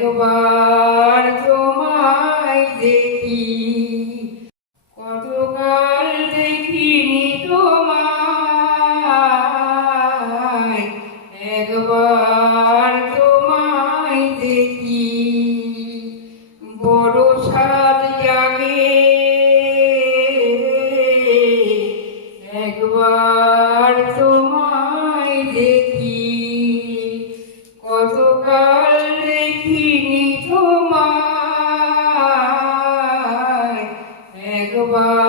একবার তোমায় দেখি, কতকাল দেখিনি তোমায়, একবার তোমায় দেখি, বড় সাদ জাগে একবার তোমায় দেখি, কতকাল দেখিনি তোমায়, একবার